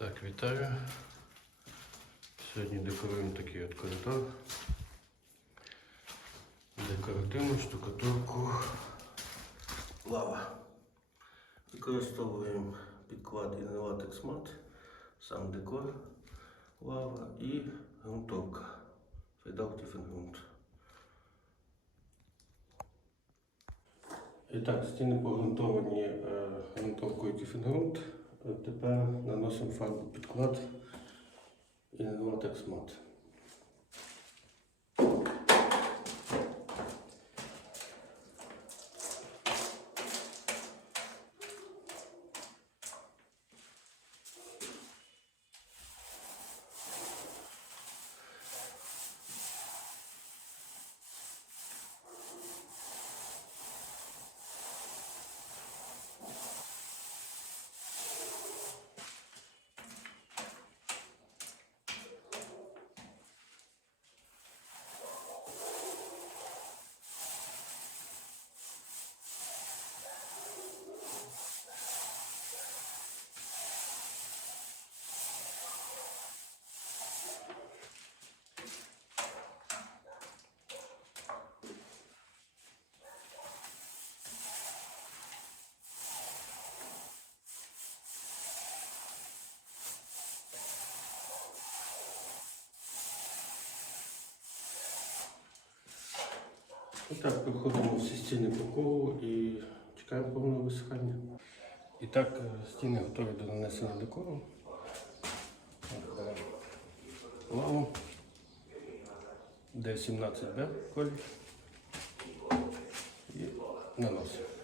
Так, вітаю. Сьогодні декоруємо такий от коридор. Декоративну штукатурку лава. Використовуємо підклад Innovatex Mat, сам декор лава і ґрунтовка. Фейдал Тіфенгрунт. І так, стіни погрунтовані е, ґрунтовкою Тіфенгрунт. Тепер наносимо фарбу підклад і Mat. І так, проходимо всі стіни по колу і чекаємо повного висихання. І так, е, стіни готові до нанесення декору. Лаву. D17B колір. І наносимо.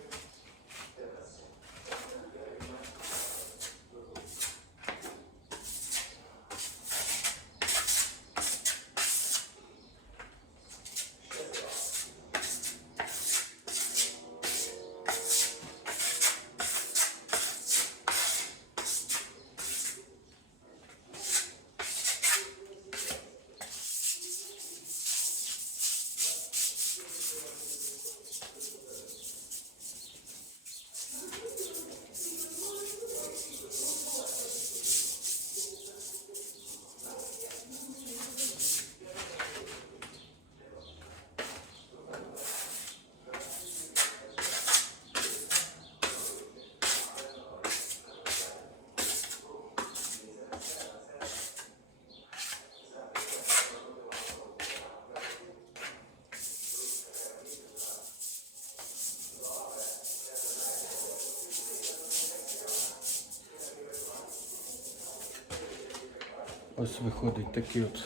Ось виходить такий от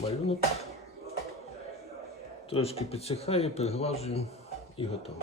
малюнок. Трошки підсихає, приглажуємо і готово.